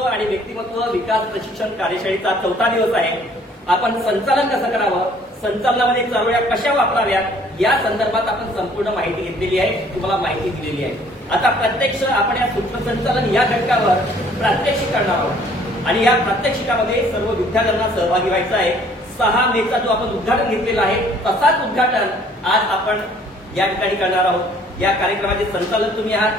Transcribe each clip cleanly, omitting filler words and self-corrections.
व्यक्तिमत्व आणि व्यक्तिमत्व विकास प्रशिक्षण कार्यशाळेचा 4था दिवस आहे। आपण संचालन कसं करावं, संचालनामध्ये चारोळ्या कशा वापराव्यात या संदर्भात आपण संपूर्ण माहिती घेतलेली आहे, तुम्हाला माहिती दिलेली आहे। आता प्रत्यक्ष आपण या सूत्रसंचालन या घटकावर प्रात्यक्षिक करणार आहोत आणि या प्रात्यक्षिकामध्ये सर्व विद्यार्थ्यांना सहभागी व्हायचं आहे। 6 मेचा जो आपण उद्घाटन घेतलेला आहे तसाच उद्घाटन आज आपण या ठिकाणी करणार आहोत। या कार्यक्रमाचे संचालन तुम्ही आहात,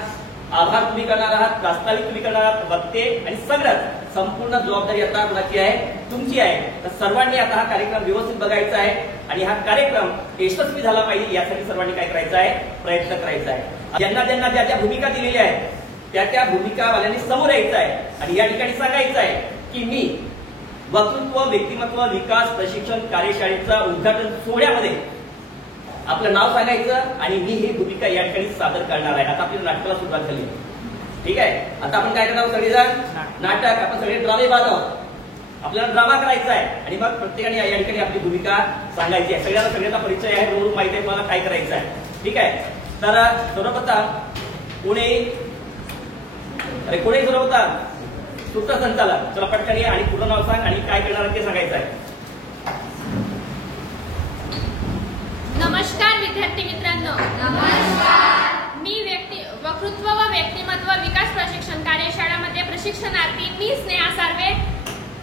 आभार तुम्ही करणार आहात, प्रास्ताविक तुम्ही करणार आहात, वक्ते आणि सगळ्यात संपूर्ण जबाबदारी आता कुणाची आहे, तुमची आहे। तर सर्वांनी आता हा कार्यक्रम व्यवस्थित बघायचा आहे आणि हा कार्यक्रम यशस्वी झाला पाहिजे यासाठी सर्वांनी काय करायचं आहे, प्रयत्न करायचा आहे। ज्यांना ज्या ज्या भूमिका दिलेल्या आहेत त्या भूमिकावाल्यांनी समोर यायचं आहे आणि या ठिकाणी सांगायचं आहे की मी वक्तृत्व व्यक्तिमत्व विकास प्रशिक्षण कार्यशाळेचा उद्घाटन सोहळ्यामध्ये आपलं नाव सांगायचं आणि मी ही भूमिका या ठिकाणी सादर करणार आहे। आता आपल्या नाटकाला सुरुवात झाली, ठीक आहे। आता आपण काय करणार, सगळेजण नाटक, आपण सगळे ड्रामे आहोत, आपल्याला ड्रामा करायचा आहे आणि मग प्रत्येकाने या ठिकाणी आपली भूमिका सांगायची आहे। सगळ्यांचा परिचय आहे, रोल माहिती आहे, मला काय करायचं आहे, ठीक आहे। तर सर्वप्रथम कोणी सर्वप्रथम सूत्रसंचालन, चला पटकन ये आणि पूर्ण नाव सांग आणि काय करणार ते सांगायचं आहे। नमस्कार विद्यार्थी मित्रांनो, नमस्कार। मी वक्तृत्व व व्यक्तिमत्व विकास प्रशिक्षण कार्यशाळेमध्ये प्रशिक्षणार्थी मी स्नेहा सार्वे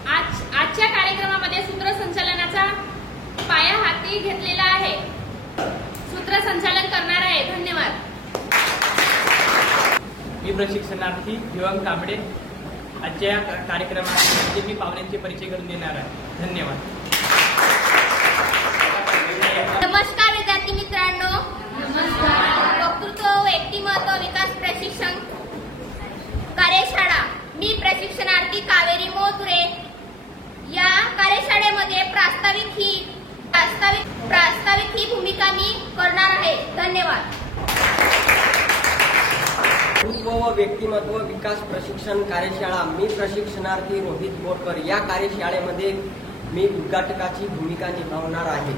आजच्या कार्यक्रमामध्ये सूत्रसंचालनाचा पाया हाती घेतलेला आहे, सूत्रसंचालन करणार आहे। धन्यवाद। मी प्रशिक्षणार्थी दिवंग कांबळे आजच्या कार्यक्रमामध्ये मी पाहुण्यांचे परिचय करून देणार आहे। धन्यवाद। नमस्कार विद्यार्थी मित्रांनो, नमस्कार। वक्तृत्व व्यक्तिमत्व विकास प्रशिक्षण कार्यशाळा मी प्रशिक्षणार्थी कावेरी मोतुरे या कार्यशाळेमध्ये प्रास्ताविक ही भूमिका मी करणार आहे। धन्यवाद। वक्तृत्व व व्यक्तिमत्व विकास प्रशिक्षण कार्यशाळा मी प्रशिक्षणार्थी रोहित बोरकर या कार्यशाळेमध्ये मी उद्घाटकाची भूमिका निभावणार आहे।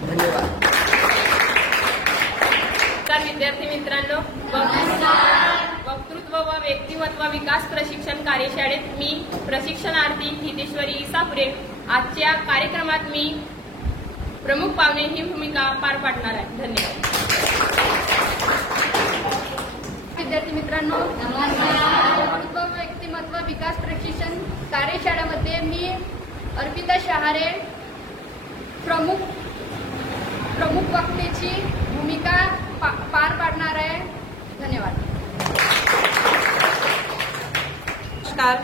धन्यवाद। विद्यार्थी मित्रांनो, वक्तृत्व व व्यक्तिमत्व विकास प्रशिक्षण कार्यशाळेत मी प्रशिक्षणार्थी हितेश्वरी इसापुरे आजच्या कार्यक्रमात मी प्रमुख पाहुणे ही भूमिका पार पाडणार आहे। धन्यवाद। विद्यार्थी मित्रांनो, वक्तृत्व व व्यक्तिमत्व विकास प्रशिक्षण कार्यशाळेमध्ये मी अर्पिता शहारे प्रमुख वक्तेची भूमिका पार पाडणार आहे। धन्यवाद। नमस्कार।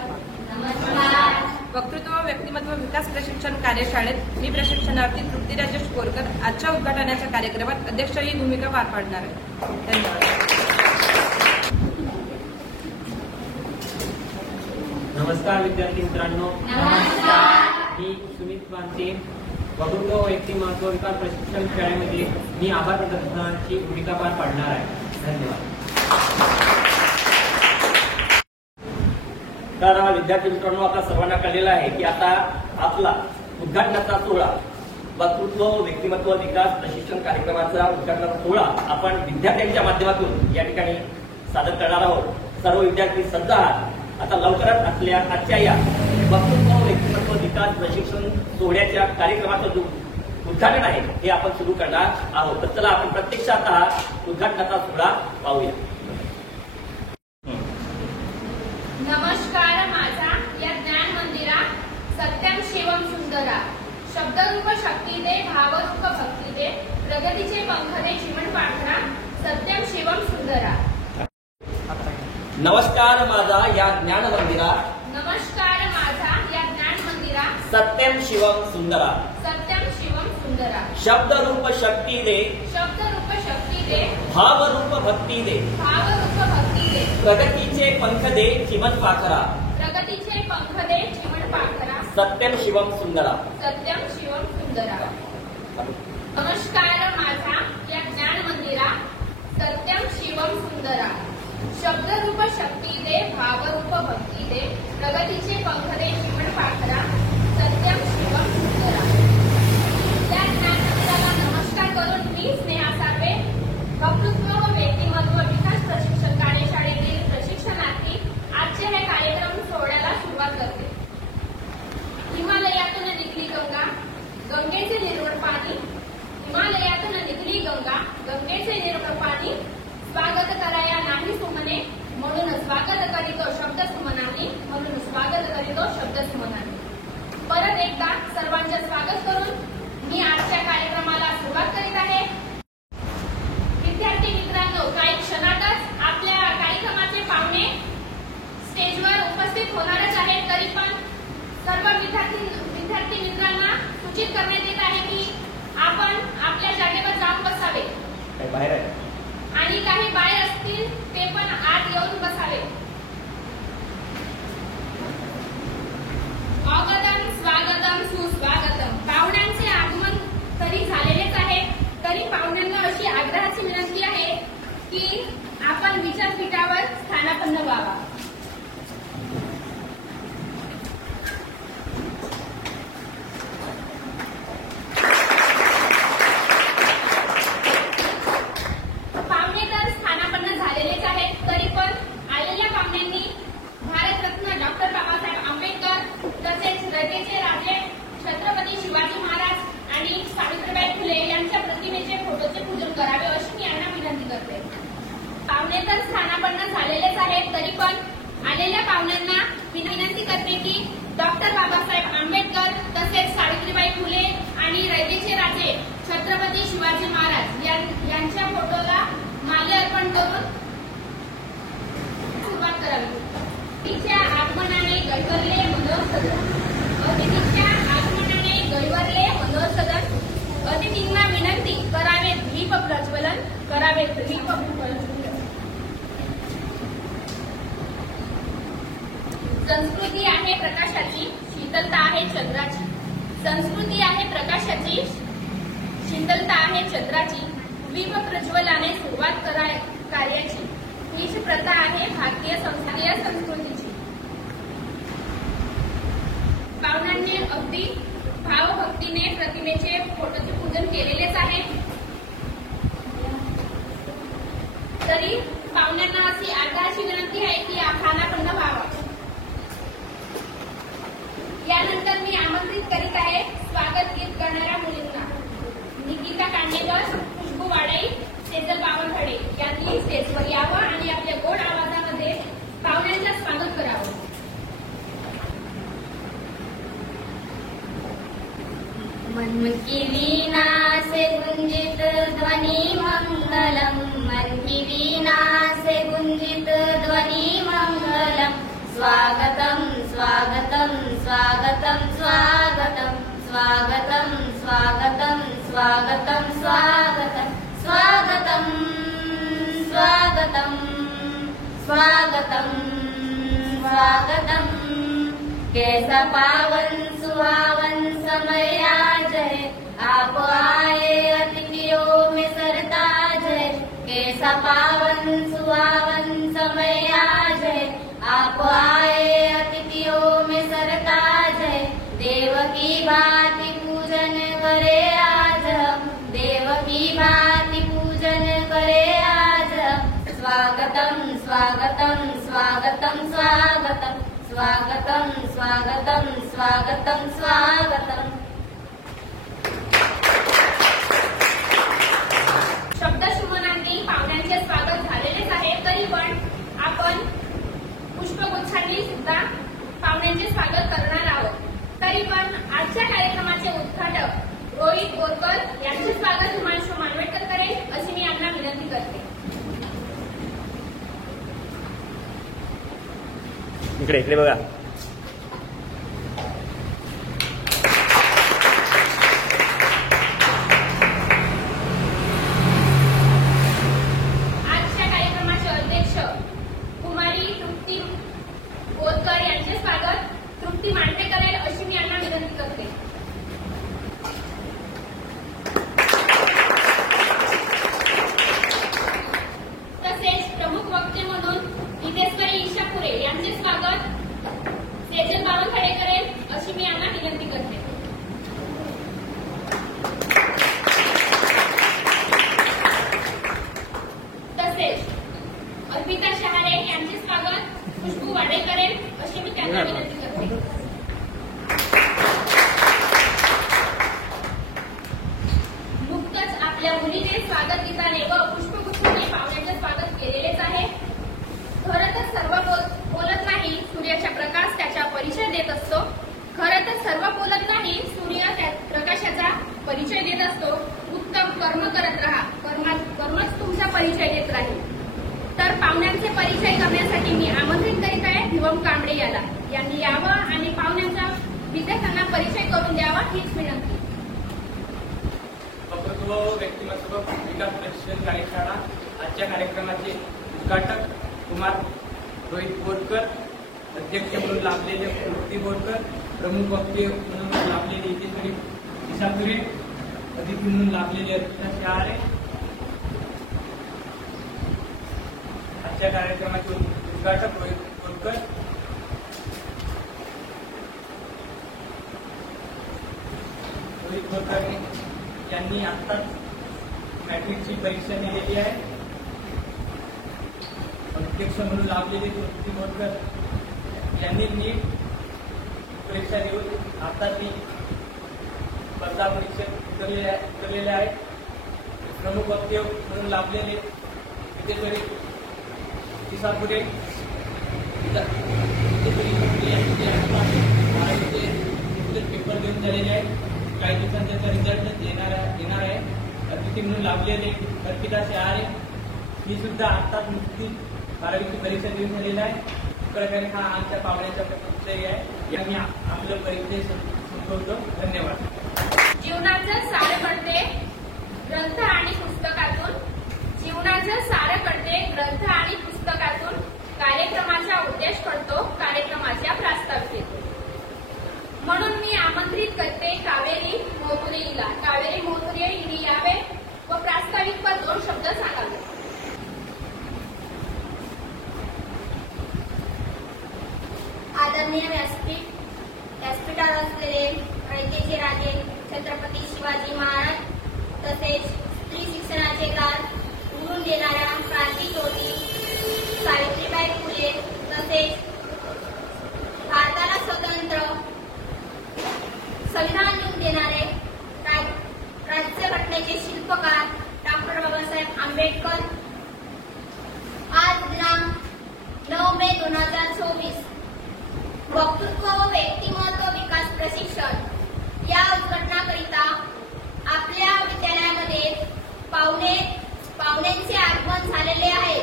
वक्तृत्व व्यक्तिमत्व विकास प्रशिक्षण कार्यशाळेत मी प्रशिक्षणार्थी तृप्ती राजेश कोरकर आजच्या उद्घाटनाच्या कार्यक्रमात अध्यक्ष ही भूमिका पार पाडणार आहे। धन्यवाद। नमस्कार विद्यार्थी मित्रांनो, नमस्कार। मी सुमित पांते वक्तृत्व व्यक्तिमत्व विकास प्रशिक्षण शाळेमध्ये मी आभार प्रदर्शनाची भूमिका पार पाडणार आहे। धन्यवाद। तर विद्यार्थी मित्रांनो, आता सर्वांना कळलेलं आहे की आता आपला उद्घाटनाचा सोहळा वक्तृत्व व्यक्तिमत्व विकास प्रशिक्षण कार्यक्रमाचा उद्घाटनाचा सोहळा आपण विद्यार्थ्यांच्या माध्यमातून या ठिकाणी सादर करणार आहोत। सर्व विद्यार्थी सज्ज आहात। आता लवकरच आजच्या या वक्तृत्व व्यक्तिमत्व विकास प्रशिक्षण सोहळ्याच्या कार्यक्रमाचं जो उद्घाटन आहे हे आपण सुरू करणार आहोत। तर चला आपण प्रत्यक्षात हा उद्घाटनाचा सोहळा पाहूया। नमस्कार माझा या ज्ञान मंदिरा सत्यम शिवम सुंदरा शब्दरूप शक्ती दे भावरूप भक्ती दे प्रगतीचे पंख दे जीवन पाखरा सत्यम शिवम सुंदरा। नमस्कार माझा या ज्ञान मंदिरा, नमस्कार माझा या ज्ञान मंदिरा सत्यम शिवम सुंदरा सत्यम शिवम सुंदरा शब्दरूप शक्ती दे शब्दरूप शक्ती दे भावरूप भक्ती दे भावरूप भक्ती दे प्रगतीचे पंख दे चिमण पाखरा प्रगतीचे पंख दे जीवन पाखरा सत्यम शिवम सुंदरा सत्यम शिवम सुंदरा। नमस्कार माझा या ज्ञान मंदिरा सत्यम शिवम सुंदरा शब्दरूप शक्ती दे भावरूप भक्ती दे प्रगतीचे पंख दे जीवन पाखरा सत्यम शिवम सुंदरा। त्या ज्ञान मंदिराला नमस्कार करून मी स्नेहा सार्वे वक्तृत्व व व्यक्तिमत्व विकास प्रशिक्षण कार्यशाळेतील प्रशिक्षणार्थी आजचे हे कार्यक्रम सोहळ्याला एकदा सर्वांचे स्वागत करून मी आजच्या कार्यक्रमाला सुरुवात करीत आहे. विद्यार्थी मित्रांनो, काही क्षणातच आपल्या कार्यक्रमाचे पाहुणे स्टेजवर उपस्थित होणारच आहेत. तरी पण सर्व विद्यार्थी मित्रांना सूचित करण्यात येत आहे की आपण आपल्या जागेवर जाऊन बसावे बाहेर आहे आणि काही बाहेर असतील ते पण आत येऊन बसावे. स्वागतम सुस्वागतम. पाहुण्यांचे आगमन तरी झालेलेच आहे, तरी पाहुण्यांना अशी आग्रहाची विनंती आहे की आपण विचारपीठावर स्थानापन्न व्हावा. पाहुणे तर स्थानापन्न झालेलेच आहेत, तरी पण आलेल्या पाहुण्यांनी भारतरत्न डॉक्टर बाबासाहेब आंबेडकर तसेच रयतेचे राजे छत्रपती शिवाजी महाराज आणि सावित्रीबाई फुले यांच्या प्रतिमेचे फोटोचे पूजन करावे अशी मी यांना विनंती करते. पाहुणे तर स्थानापन्न झालेलेच आहेत, तरी पण आलेल्या पाहुण्यांना विनंती करते की डॉक्टर बाबासाहेब आंबेडकर तसेच सावित्रीबाई फुले आणि रयतेचे राजे छत्रपती शिवाजी महाराज यांच्या फोटोला माल्य अर्पण करून सुरुवात करावी. तिच्या आगमनाने गैरवरले मनोसदन. अतिथीच्या आगमनाने गैरवरले मनोसदन. अतिथींना विनंती करावे दीप प्रज्वलन. करावे दीप प्रज्वलन. संस्कृती आहे प्रकाशाची, शीतलता आहे चंद्राची. संस्कृती आहे प्रकाशाची, शीतलता आहे चंद्राची. दीप प्रज्वलाने सुरुवात कार्याची. हीच प्रथा आहे भारतीय संस्कृतीची. पाहुण्यांनी अगदी भावभक्तीने प्रतिमेचे फोटोचे पूजन केलेलेच आहे, तरी पाहुण्यांना अशी आग्रहाची विनंती आहे की स्थानापन्न व्हावा. यानंतर मी आमंत्रित करीत आहे स्वागत गीत करणाऱ्या मुलींना. निकिता कांडेकर, खुशबू वाडाई, सेजल बावनखडे यांनी स्टेजवर यावं आणि आपल्या गोड आवाजामध्ये पाहुण्यांचं स्वागत करावं. मन की वीणा से गुंजित ध्वनि मंगलम. मन की वीणा से गुंजित ध्वनि मंगलम. स्वागतम स्वागतम स्वागतम स्वागतम स्वागतम स्वागतम स्वागतम स्वागतम स्वागतम स्वागतम स्वागतम स्वागतम. कैसा पावन सुहावन समय आज है, आप आए अतिथियों में सरताज है. कैसा पावन सुहावन समय आज है, आप आए अतिथियों में सरताज है. देव की भांति पूजन करे आज हम, देव की भांति पूजन करे आज हम. स्वागतम स्वागतम स्वागतम स्वागतम स्वागतम स्वागतम स्वागतम स्वागतम. शब्दसुमनांनी पाहुण्यांचे स्वागत झालेलेच आहे, तरी पण आपण पुष्पगुच्छांनी सुद्धा पाहुण्यांचे स्वागत करणार आहोत. तरी पण आजच्या कार्यक्रमाचे उद्घाटक रोहित बोरकर यांचे स्वागत हिमांशू मानवेटकर करेल अशी मी यांना विनंती करते. इकडे बघा. आजच्या कार्यक्रमाचे अध्यक्ष कुमारी तृप्ती बोरकर यांचे स्वागत तृप्ती मांडे करेल अशी मी यांना विनंती करते. तसेच प्रमुख वक्ते म्हणून हितेश्वरी ईशापुरे यांचे स्वागत सेजल बावनखडे करेल अशी मी यांना विनंती करते. तसेच अर्पिता शहारे यांचे स्वागत खुशबू वाडे करेल अशी मी त्यांना विनंती करते. नुकतंच आपल्या मुलीने स्वागत गीताने व पुष्पगुच्छाने पाहुण्यांचे स्वागत केलेलेच आहे. खरं तर सर्व बोलत नाही, सूर्याचा प्रकाश त्याचा परिचय देत असतो. खरं तर सर्व बोलत नाही, कर्म करत राहा. कर्मच तुमचा परिचय देत राहील. तर पाहुण्यांचे परिचय करण्यासाठी मी आमंत्रित करीत आहे भिवम कांबळे यांनी यावं आणि पाहुण्यांचा विद्यार्थ्यांना परिचय करून द्यावा हीच विनंती. वक्तृत्व व्यक्तिमत्व विकास प्रशिक्षण कार्यशाळा आजच्या कार्यक्रमाचे उद्घाटक कुमार रोहित बोरकर, अध्यक्ष म्हणून लाभलेले तृप्ती बोरकर, प्रमुख वक्ते म्हणून लाभलेले इथे दिशापुरे, अतिथी म्हणून लाभलेले अर्पिता शहारे. आजच्या कार्यक्रमाचे उद्घाटक रोहित बोरकर. रोहित बोरकर यांनी आत्ताच मॅट्रिकची परीक्षा दिलेली आहे. अध्यक्ष म्हणून लाभलेले तृप्ती बोरकर यांनी नीट परीक्षा देऊन आता ती स्पर्धा परीक्षेत उतरलेल्या आहेत. प्रमुख वक्ते म्हणून लाभलेले विद्यार्थी दिसापुरे पेपर देऊन झालेले आहेत. काही दिवसांत त्याचा रिझल्ट येणार आहे. अतिथी म्हणून लाभलेले अर्पिता शहारे. मी सुद्धा आत्ताच नुकतीच 12वीची परीक्षा देऊन झालेला आहे. प्रकारे हा आमच्या पाहुण्याचा परिचय आहे. यांनी आपलं परिचय संपवतो. धन्यवाद. जीवनाचं सार कळते ग्रंथ आणि पुस्तकातून. जीवनाचं सार कळते ग्रंथ आणि पुस्तकातून. कार्यक्रमाचा उद्देश कळतो कार्यक्रमाच्या प्रास्ताविकेतून. म्हणून मी आमंत्रित करते कावेरी मोहतुरे हिला. कावेरी मोहतुरे हिने यावे व प्रास्ताविकवर 2 शब्द सांगावे. आदरणीय व्यासपीठावर असलेले रयतेचे राजे छत्रपती शिवाजी महाराज तसेच स्त्री शिक्षणाचे दार उघडून देणाऱ्या क्रांतीज्योती सावित्रीबाई फुले तसेच भारताला स्वतंत्र संविधान लिहून देणारे राज्यघटनेचे शिल्पकार डॉक्टर बाबासाहेब आंबेडकर. आज दिनांक 9 मे 2024 वक्तृत्व व व्यक्तिमत्व विकास प्रशिक्षण या उद्घाटनाकरिता आपल्या विद्यालयामध्ये पाहुण्यांचे आगमन झालेले आहे.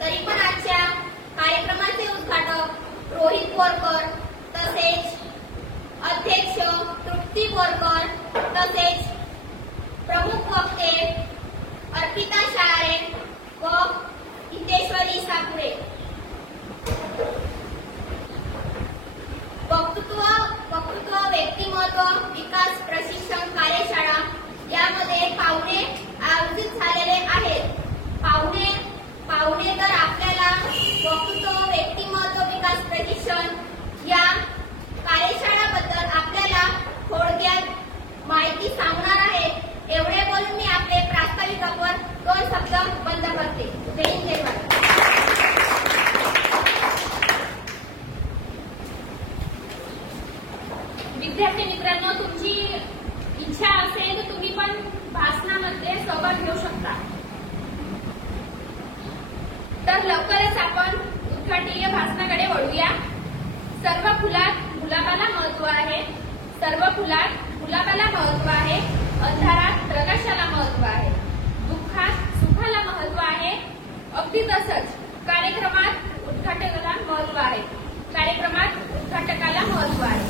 तरी पण आजच्या कार्यक्रमाचे उद्घाटक रोहित बोरकर तसेच अध्यक्ष तृप्ती बोरकर तसेच प्रमुख वक्ते अर्पिता शहारे व हितेश्वरी साकुरे. वक्तृत्व व्यक्तिमत्व विकास प्रशिक्षण कार्यशाळा यामध्ये पाहुणे आयोजित झालेले आहेत. पाहुणे तर आपल्याला वक्तृत्व व्यक्तिमत्व विकास प्रशिक्षण या कार्यशाळाबद्दल आपल्याला थोडक्यात माहिती सांगणार आहेत. एवढे बोलून मी आपले प्रास्ताविकावर 2 शब्द बंद करते. जय हिंद जय भारत. विद्यार्थी मित्रांनो, तुमची इच्छा असेल तर तुम्ही पण भाषणामध्ये सहभाग घेऊ शकता. तर लवकरच आपण उद्घाटनीय भाषणाकडे वळूया. सर्व फुलात गुलाबाला महत्व आहे. सर्व फुलात गुलाबाला महत्व आहे. अंधारात प्रकाशाला महत्व आहे. दुःखात सुखाला महत्व आहे. अगदी तसंच कार्यक्रमात उद्घाटकाला महत्व आहे. कार्यक्रमात उद्घाटकाला महत्व आहे.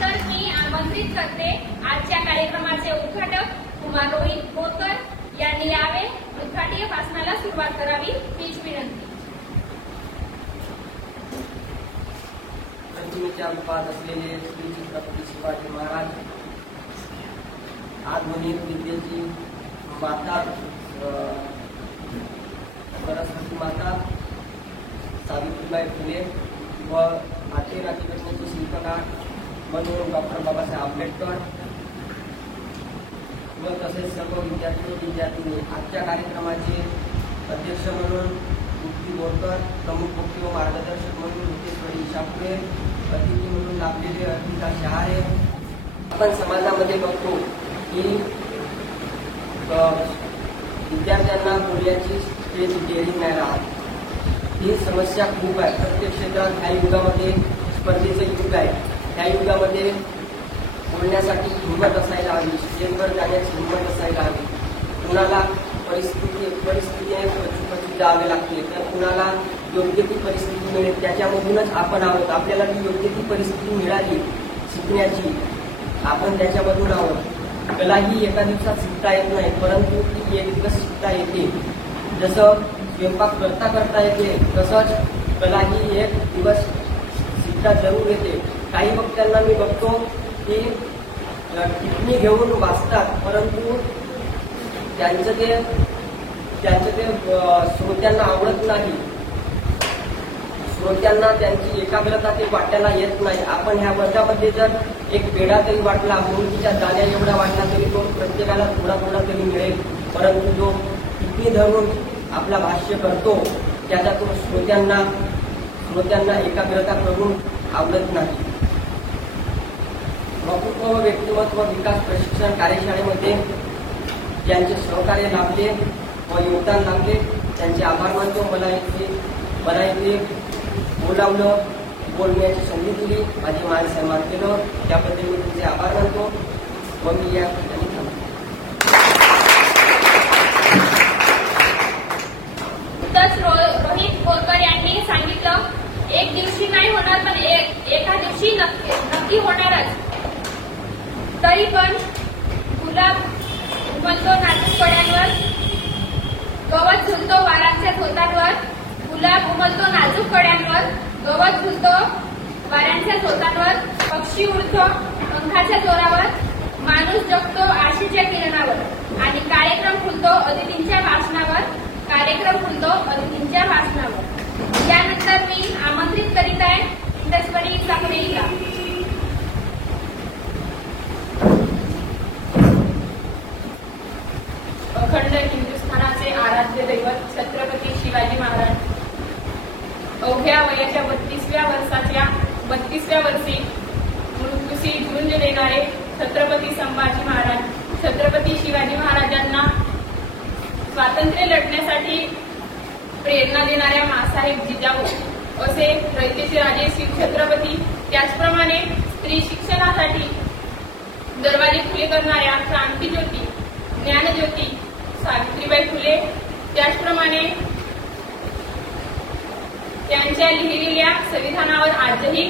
तर मी आमंत्रित करते आजच्या कार्यक्रमाचे उद्घाटक कुमार रोहित बोरकर यांनी यावे. उद्घाटनीय भाषणाला सुरुवात करावी हीच विनंती. प्रतिमेच्या रूपात असलेले श्री छत्रपती शिवाजी महाराज आधुनिक विद्येची माता सरस्वती माता सावित्रीबाई फुले व भारतीय राज्यघटनेचे शिल्पकार म्हणून डॉक्टर बाबासाहेब आंबेडकर व तसेच सर्व विद्यार्थिनी आजच्या कार्यक्रमाचे अध्यक्ष म्हणून तृप्ती बोरकर, प्रमुख वक्ते व मार्गदर्शक म्हणून हितेश्वरी साकुरे, अतिथी म्हणून लाभलेले अर्पिता शहारे. आपण समाजामध्ये बघतो की विद्यार्थ्यांना बोलण्याची स्टेज डेअरिंग नाही राहत. ही समस्या खूप आहे प्रत्येक क्षेत्रात. ह्या युगामध्ये स्पर्धेचं युग आहे. ह्या युगामध्ये बोलण्यासाठी हिंमत असायला हवी, स्टेजवर जाण्याची हिंमत असायला हवी. कुणाला परिस्थितीने चूक द्यावे लागते, तर कुणाला योग्य ती परिस्थिती मिळेल त्याच्यामधूनच आपण आहोत. आपल्याला ती योग्य ती परिस्थिती मिळाली शिकण्याची, आपण त्याच्यामधून आहोत. कला ही एका दिवसात शिकता येत नाही, परंतु ती एक दिवस शिकता येते. जसं स्वयंपाक करता करता येते, तसंच कला ही एक दिवस शिकता जरूर येते. काही वक्त्यांना मी बघतो की टिप्पणी घेऊन वाचतात, परंतु त्यांचं ते श्रोत्यांना आवडत नाही. श्रोत्यांना त्यांची एकाग्रता ते वाटायला येत नाही. आपण ह्या वर्गामध्ये जर एक पेढा तरी वाटला, मुंगीच्या दाण्या एवढा वाटला तरी तो प्रत्येकाला थोडा थोडा तरी मिळेल, परंतु जो टिप्पणी धरून आपला भाष्य करतो त्याचा तो श्रोत्यांना एकाग्रता करून आवडत नाही. वक्तृत्व व व्यक्तिमत्व विकास प्रशिक्षण कार्यशाळेमध्ये ज्यांचे सहकार्य लाभले व योगदान लाभले त्यांचे आभार मानतो. मला इथे बोलावलं, बोलण्याची संधी दिली, माझे मान सन्मान केलं, त्याबद्दल मी तुमचे आभार मानतो व मी या ठिकाणी थांबतो. रोहित बोरकर यांनी सांगितलं एक दिवशी नाही होणार, पण एका दिवशी नक्की होणारच. तरी पण गुलाब उमलतो नाजूक कड्यांवर, गवत झुलतो वारांच्या झोतांवर. गुलाब उमलतो नाजूक कड्यांवर, गवत झुलतो वाऱ्यांच्या झोतांवर. पक्षी उडतो पंखाच्या जोरावर, माणूस जगतो आशेच्या किरणावर. आणि कार्यक्रम फुलतो अतिथींच्या भाषणावर, कार्यक्रम फुलतो अतिथींच्या भाषणावर. यानंतर मी आमंत्रित करीत आहे इंदस्वरी साखरेला. अखंड हिंदुस्थानाचे आराध्य दैवत छत्रपती शिवाजी महाराज अवघ्या वयाच्या 32व्या वर्षी मृत्यूशी झुंज देणारे छत्रपती संभाजी महाराज, छत्रपती शिवाजी महाराजांना स्वातंत्र्य लढण्यासाठी प्रेरणा देणाऱ्या मासाहेब जिजाऊ असे रयतेचे राजे शिवछत्रपती, त्याचप्रमाणे स्त्री शिक्षणासाठी दरवाजे खुले करणाऱ्या क्रांतीज्योती ज्ञानज्योती सावित्रीबाई फुले, त्याचप्रमाणे त्यांच्या लिहिलेल्या संविधानावर आजही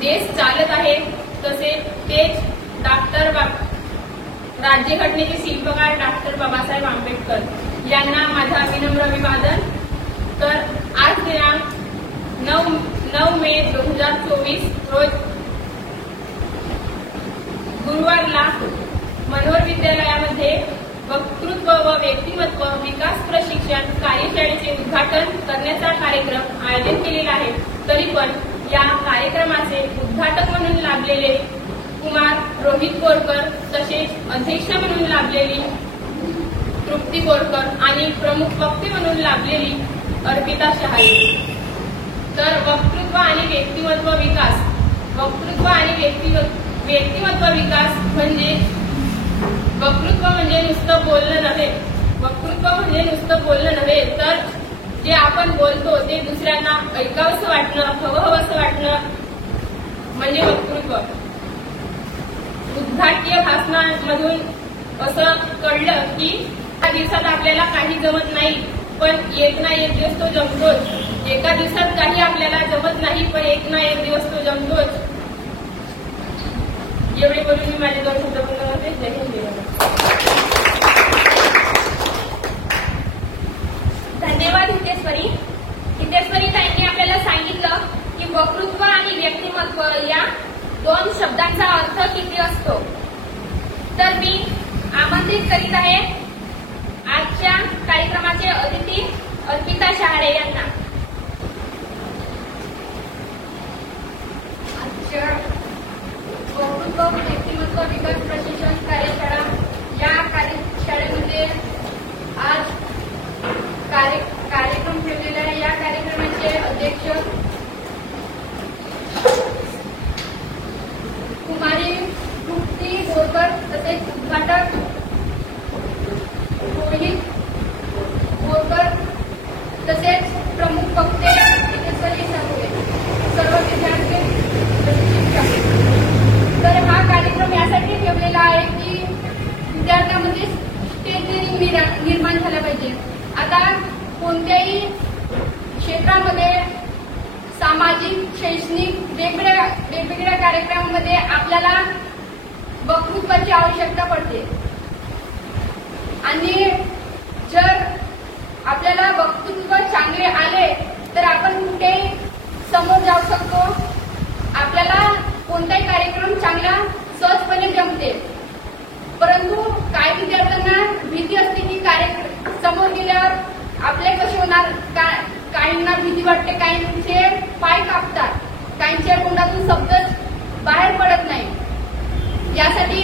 देश चालत आहे. तसेच तेच राज्यघटनेचे शिल्पकार डॉक्टर बाबासाहेब आंबेडकर यांना माझा विनम्र अभिवादन. तर आज दिनांक 9 मे 2024 रोज गुरुवारला मनोहर विद्यालयामध्ये वक्तृत्व व व्यक्तिमत्व विकास प्रशिक्षण कार्यशाळेचे उद्घाटन करण्याचा कार्यक्रम आयोजित केलेला आहे. तरी पण या कार्यक्रमाचे उद्घाटक म्हणून लाभलेले कुमार रोहित बोरकर, तसेच अध्यक्ष म्हणून लाभलेली तृप्ती बोरकर आणि प्रमुख वक्ते म्हणून लाभलेली अर्पिता शहाई. तर वक्तृत्व आणि व्यक्तिमत्व विकास, वक्तृत्व आणि व्यक्तिमत्व विकास म्हणजे वक्तृत्व म्हणजे नुसतं बोलणं नव्हे. वक्तृत्व म्हणजे नुसतं बोलणं नव्हे, तर जे आपण बोलतो ते दुसऱ्यांना ऐकावंसं वाटणं, हवंसं वाटणं म्हणजे वक्तृत्व. उद्घाटनीय भाषणांमधून असं कळलं की एका दिवसात आपल्याला काही जमत नाही, पण एक ना एक दिवस तो जमतोच. एका दिवसात काही आपल्याला जमत नाही, पण एक ना एक दिवस तो जमतोच. एवढे बोलून मी माझे 2 शब्द पूर्ण करते. जय हिंद. धन्यवाद हितेश्वरी. हितेश्वरी ताईंनी आपल्याला सांगितलं की वक्तृत्व आणि व्यक्तिमत्व या 2 शब्दांचा अर्थ किती असतो. तर मी आमंत्रित करीत आहे आजच्या कार्यक्रमाचे अतिथी अर्पिता शहारे यांना. आजच्या वक्तृत्व व्यक्तिमत्व विकास प्रशिक्षण कार्यशाळा या कार्यशाळेमध्ये आज कार्यक्रम ठेवलेला आहे. या कार्यक्रमाचे अध्यक्ष कुमारी तृप्ती बोरकर, तसेच उद्घाटक रोहित बोरकर, तसेच प्रमुख यामध्ये सामाजिक, शैक्षणिक वेगवेगळ्या कार्यक्रमामध्ये आपल्याला वक्तृत्वाची आवश्यकता पडते आणि जर आपल्याला वक्तृत्व चांगले आले तर आपण कुठेही समोर जाऊ शकतो. आपल्याला कोणताही कार्यक्रम चांगला सहजपणे जमते. परंतु काही विद्यार्थ्यांना भीती असते की समोर गेल्यावर आपले कसे होणार. काहींना भीती वाटते, काहींचे पाय कापतात, काहींच्या तोंडातून शब्दच बाहेर पडत नाही. यासाठी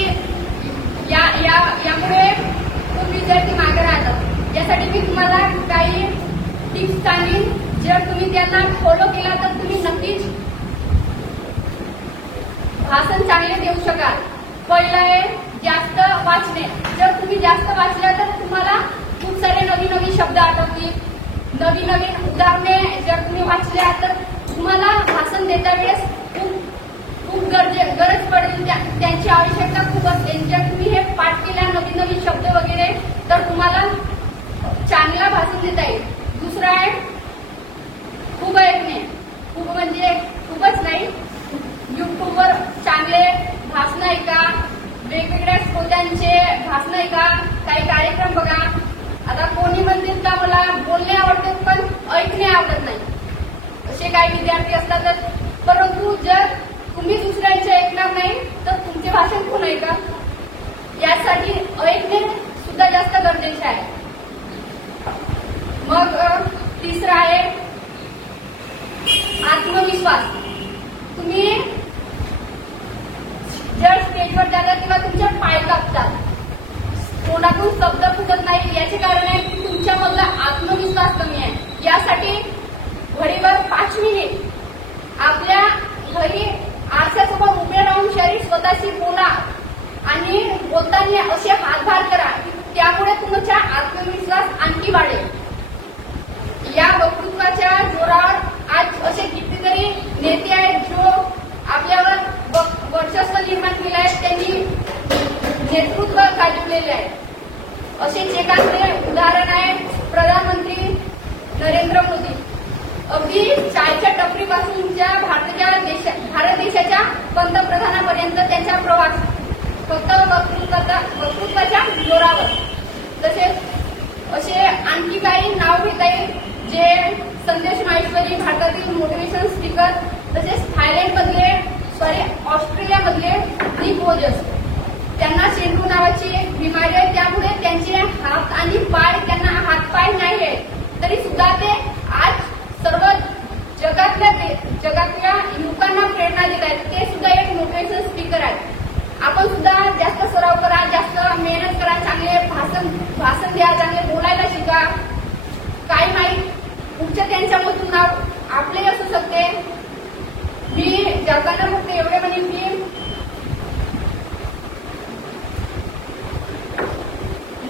यामुळे खूप विद्यार्थी मागे राहतात. यासाठी मी तुम्हाला काही टिप्स सांगेन. जर तुम्ही त्यांना फॉलो केला तर तुम्ही नक्कीच भाषण चांगले देऊ शकाल. पहिलं आहे जास्त वाचणे. जर तुम्ही जास्त वाचलं तर तुम्हाला खूप सारे नवीन नवीन शब्द आठवतील, नवीन नवीन उदाहरणे जर तुम्ही वाचल्या तर तुम्हाला भाषण देता वेळेस खूप गरज पडेल. त्यांची आवश्यकता खूप असते. जर तुम्ही हे पाठ केल्या नवीन नवीन शब्द वगैरे तर तुम्हाला चांगला भाषण देता येईल. दुसरं आहे खूप ऐकणे. खूप म्हणजे खूपच नाही. युट्यूबवर चांगले भाषण ऐका, वेगवेगळ्या श्रोत्यांचे भाषण ऐका, काही कार्यक्रम बघा. आता कोणी म्हणतील का मला बोलणे आवडते पण ऐकणे आवडत नाही, असे काही विद्यार्थी असतातच. परंतु जर तुम्ही दुसऱ्यांचे ऐकणार नाही तर तुमचे भाषण कोण ऐका. यासाठी ऐकणे सुद्धा जास्त गरजेचे आहे. मग तिसरं आहे आत्मविश्वास. तुम्ही जर स्टेजवर जाता तेव्हा तुमचे पाय कापतात, तोंडातून शब्द फुटत नाही. याचे कारण आहे की तुमच्यामधला आत्मविश्वास कमी आहे. यासाठी घडीवर 5 मिनिट आपल्या घरी आरशासमोर उभे राहून शरीर स्वतःशी बोला आणि बोलताना असे हातभार करा, त्यामुळे तुमचा आत्मविश्वास आणखी वाढेल. या वक्तृत्वाच्या जोरावर आज असे कितीतरी नेते आहेत जो आपल्यावर वर्चस्व निर्माण केले आहे, त्यांनी नेतृत्व गाजवलेले आहे. असेच एखादे उदाहरण आहे प्रधानमंत्री नरेंद्र मोदी. अगदी चायच्या टपरीपासूनच्या भारत देशाच्या पंतप्रधानापर्यंत त्यांचा प्रवास फक्त वक्तृत्वाच्या जोरावर. तसेच असे आणखी काही नाव घेता येईल जे संदेश माहेश्वरी, भारतातील मोटिवेशन स्पीकर, तसेच ऑस्ट्रेलियामधले निक वोजस. त्यांना शेंडू नावाची बिमारी आहे, त्यामुळे त्यांचे हात आणि पाय, त्यांना हातपाय नाही आहे तरी सुद्धा ते आज सर्व जगातल्या युवकांना प्रेरणा देत आहेत. ते सुद्धा एक मोटिवेशन स्पीकर आहेत. आपण सुद्धा जास्त सराव करा, जास्त मेहनत करा, चांगले भाषण द्या, चांगले बोलायला शिका. काही माहीत पुढच्या त्यांच्यामधून नाव आपले असू शकते. मी जगांना फक्त एवढे म्हणेन की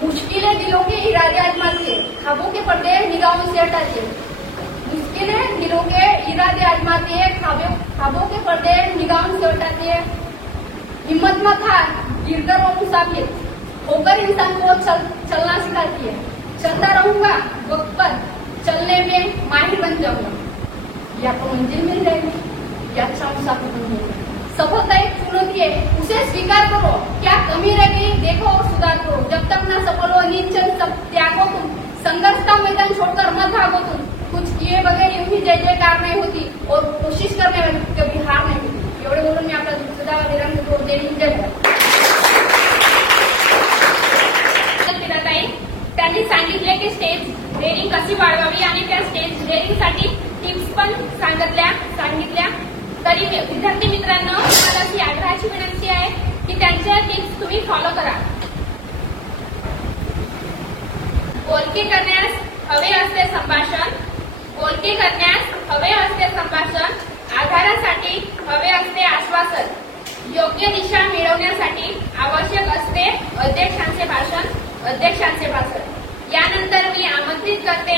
मुश्किलें दिलों के इरादे आजमाते, ख्वाबों के पर्दे निगाहों से हटाते. मुश्किलें दिलों के इरादे आजमाते, ख्वाबों के पर्दे निगाहों से हटाते. हिम्मत मत हार, गिरकर वो मुसाफिर होकर इंसान को चलना सिखाती है. चलता रहूंगा वक्त पर, चलने में माहिर बन जाऊंगा. या तो मंजिल मिल जाएगी या अच्छा मुसाफिर बन जाऊंगा. सफलता एक चुनौती है, उसे स्वीकार करो. क्या कमी रह गई देखो और सुधार करो. जब तक न सफल हो निश्चल सब त्यागो तुम. संघर्ष का मैदान छोड़कर मत भागो तुम. कुछ किए बगैर यूं ही जय जयकार नहीं होती और कोशिश करने में कभी हार नहीं होती. एवढे बोलून मी आपला दुसरा विराम देईन. त्यांनी सांगितले की स्टेज डेअरिंग कशी वाढवावी आणि त्या स्टेज डेअरिंगसाठी टिप्स पण सांगितल्या. तरी विद्यार्थी मित्रांनो, मला ही आग्रहाची विनंती आहे की त्यांच्या टिप्स तुम्ही फॉलो करा. बोलके करण्यास हवे असते संभाषण. बोलके करण्यास हवे असते संभाषण. आधारासाठी हवे असते आश्वासन. योग्य दिशा मिळवण्यासाठी आवश्यक असते अध्यक्षांचे भाषण. यानंतर मी आमंत्रित करते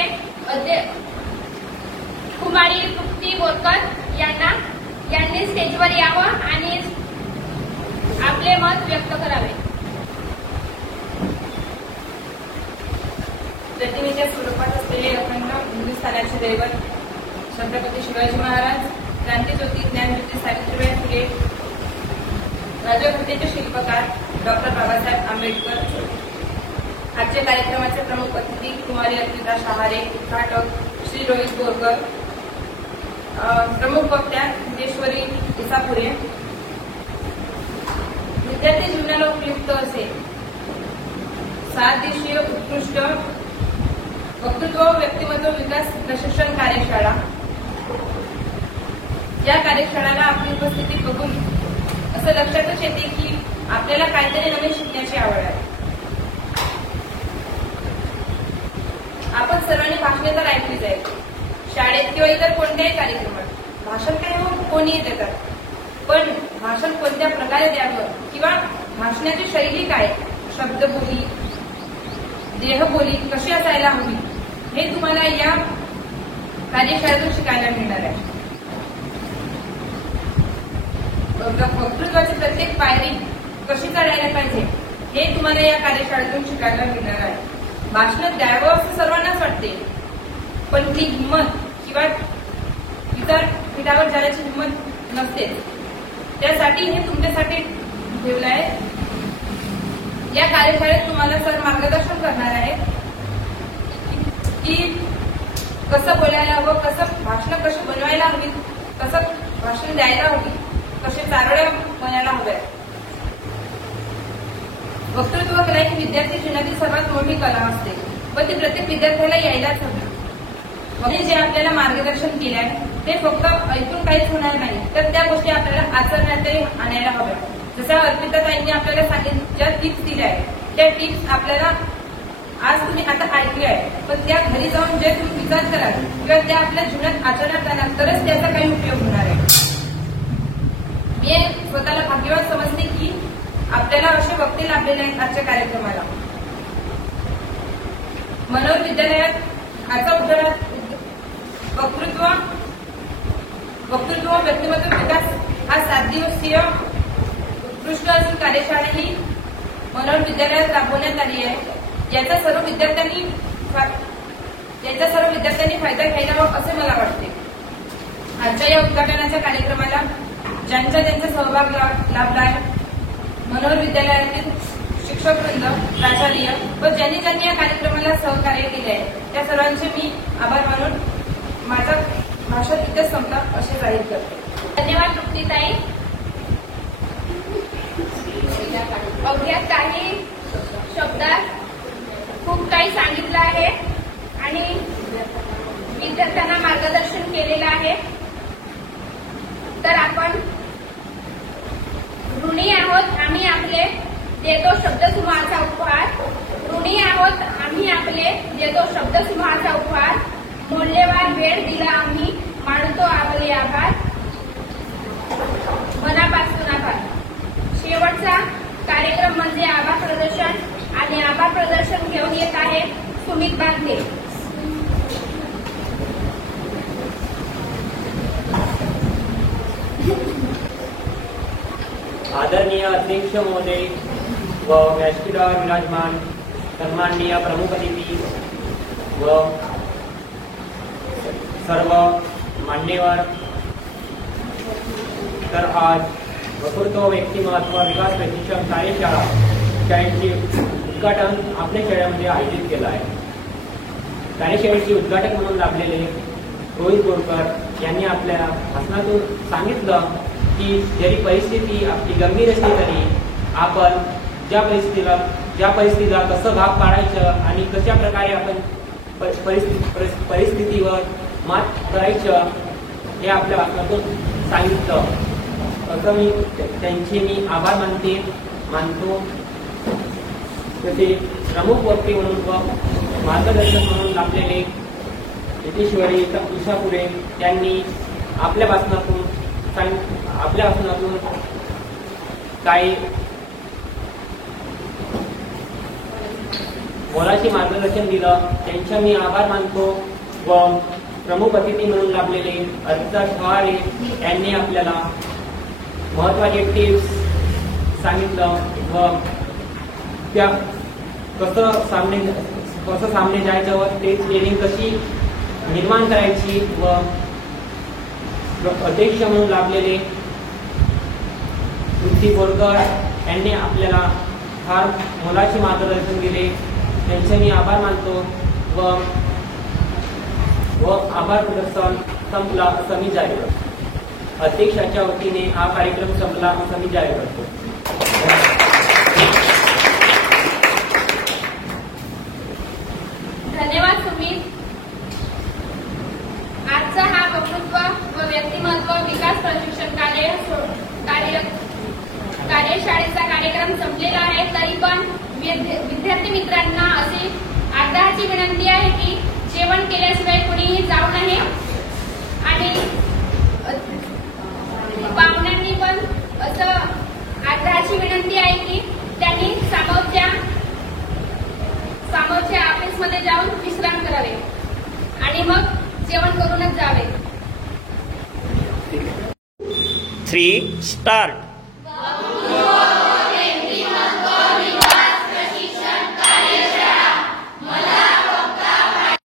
कुमारी तृप्ती बोरकर यांनी स्टेजवर यावं आणि आपले मत व्यक्त करावे. प्रतिमेच्या स्वरूपात असलेले अखंड हिंदुस्थानाचे दैवत छत्रपती शिवाजी महाराज, क्रांतीज्योती ज्ञानज्योती सावित्रीबाई फुले, राजघाटाचे शिल्पकार डॉक्टर बाबासाहेब आंबेडकर. आजच्या कार्यक्रमाचे प्रमुख अतिथी कुमारी अर्पिता शहारे, उद्घाटक श्री रोहित बोरकर, प्रमुख वक्त्या सिद्धेश्वरी इसापुरे. विद्यार्थी जीवनाला उपयुक्त असे 7 दिवसीय उत्कृष्ट वक्तृत्व व्यक्तिमत्व विकास प्रशिक्षण कार्यशाळा. या कार्यशाळेला आपली उपस्थिती बघून असं लक्षातच येते की आपल्याला काहीतरी नवीन शिकण्याची आवड आहे. आपण सर्वांनी भाषणे तर ऐकलीच आहे, शाळेत किंवा इतर कोणत्याही कार्यक्रमात भाषण काय हो कोणीही देतात, पण भाषण कोणत्या प्रकारे द्यावं किंवा भाषणाची शैली काय, शब्दबोली, देहबोली कशी असायला हवी हे तुम्हाला या कार्यशाळेतून शिकायला मिळणार आहे. वक्तृत्वाची प्रत्येक पायरी कशी चढायला पाहिजे हे तुम्हाला या कार्यशाळेतून शिकायला मिळणार आहे. भाषण द्यावं असं सर्वांनाच वाटते, पण ती हिंमत किंवा विद्यापीठावर जाण्याची हिंमत नसते. त्यासाठी हे तुमच्यासाठी ठेवलं आहे. या कार्यशाळेत तुम्हाला सर मार्गदर्शन करणार आहे की कसं बोलायला हवं, कसं भाषण कशी बनवायला हवी, कसं भाषण द्यायला हवी, कसे चारोळ्या बनायला हव्या. वक्तृत्व कला ही विद्यार्थी जीवनातील सर्वात मोठी कला असते व ती प्रत्येक विद्यार्थ्याला यायलाच हवी. म्हणजे जे आपल्याला मार्गदर्शन केले आहे ते फक्त ऐकून काहीच होणार नाही, तर त्या गोष्टी आपल्याला आचरण्यातही आणायला हव्या. जसं अर्पिताताईंनी आपल्याला सांगितलं, ज्या टिप्स दिल्या आहेत त्या टिप्स आपल्याला आज तुम्ही आता ऐकले आहे, पण त्या घरी जाऊन जे तुम्ही विचार कराल किंवा त्या आपल्या जीवनात आचरणात आणणार तरच त्याचा काही उपयोग होणार आहे. मी स्वतःला भाग्यवान समजते की आपल्याला असे वक्ते लाभलेले आहेत आजच्या कार्यक्रमाला. मनोहर विद्यालयात आजचा उद्घाटन वक्तृत्व व्यक्तिमत्व विकास हा 7 दिवसीय उत्कृष्ट अशी कार्यशाळा ही मनोहर विद्यालयात राबवण्यात आली आहे. याचा सर्व विद्यार्थ्यांनी फायदा घ्यायला हवा असे मला वाटते. आजच्या या उद्घाटनाच्या कार्यक्रमाला ज्यांचा सहभाग लाभला आहे, मनोहर विद्यालयातील शिक्षकवृंद, प्राचार्य व ज्यांनी या कार्यक्रमाला सहकार्य केले आहे त्या सर्वांचे मी आभार मानून माझा भाषण इथेच संपतात असे जाहीर करते. धन्यवाद तृप्तीताई. अवघ्या काही शब्दात खूप काही सांगितलं आहे आणि विद्यार्थ्यांना मार्गदर्शन केलेलं आहे. तर आपण ऋणी आहोत आम्ही आपले देतो शब्दसमूहाचा उपहार. ऋणी आहोत आम्ही आपले देतो शब्दसमूहाचा उपहार. मूल्यवान वेळ दिला आम्ही मानतो आपले आभार. मनापासून आभार. शेवटचा कार्यक्रम म्हणजे आभार प्रदर्शन आणि आभार प्रदर्शन घेऊन येत आहे सुमित बांधे. आदरणीय अध्यक्ष महोदय व व्यासपीठावर विराजमान सन्माननीय प्रमुख अतिथी व सर्व मान्यवर, तर आज वक्तृत्व व्यक्तिमत्व विकास प्रशिक्षण कार्यशाळा शाळेचे उद्घाटन आपल्या शाळेमध्ये आयोजित केलं आहे. कार्यशाळेचे उद्घाटक म्हणून लाभलेले रोहित बोरकर यांनी आपल्या भाषणातून सांगितलं की जरी परिस्थिती आपली गंभीर असली तरी आपण ज्या परिस्थितीला कसं भाग पाडायचं आणि कशा प्रकारे आपण परिस्थितीवर मात करायचं हे आपल्या भाषणातून सांगितलं. असं मी त्यांचे आभार मानतो. तसे प्रमुख वक्ते म्हणून व मार्गदर्शक म्हणून लाभलेले सिद्धेश्वरी इसापुरे यांनी आपल्या भाषणातून काही मोलाचे मार्गदर्शन दिलं. त्यांचा मी आभार मानतो. व प्रमुख अतिथी म्हणून लाभलेले अर्पिता शहारे यांनी आपल्याला महत्वाचे टिप्स सांगितलं व त्या कसं सामने जायचं व स्टेज ट्रेनिंग कशी निर्माण करायची व अध्यक्ष म्हणून लाभलेले वृत्ती बोरकर यांनी आपल्याला फार मोलाचे मार्गदर्शन दिले. त्यांचे मी आभार मानतो व आभार प्रदर्शन संपला असं मी जाहीर करतो. अध्यक्षाच्या वतीने हा कार्यक्रम संपला असं मी जाहीर करतो. धन्यवाद सुमित. आजचा हा वक्तृत्व व व्यक्तिमत्व विकास प्रशिक्षण कार्यशाळेचा कार्यक्रम संपलेला आहे. तरी पण विद्यार्थी मित्रांना अशी आग्रहाची विनंती आहे की जेवण केल्याशिवाय कुणीही जाऊ नये आणि पाहुण्यांनी पण असं आग्रहाची विनंती आहे की त्यांनी समोरच्या ऑफिसमध्ये जाऊन विश्राम करावे आणि मग जेवण करूनच जावे. 3 स्टार्ट.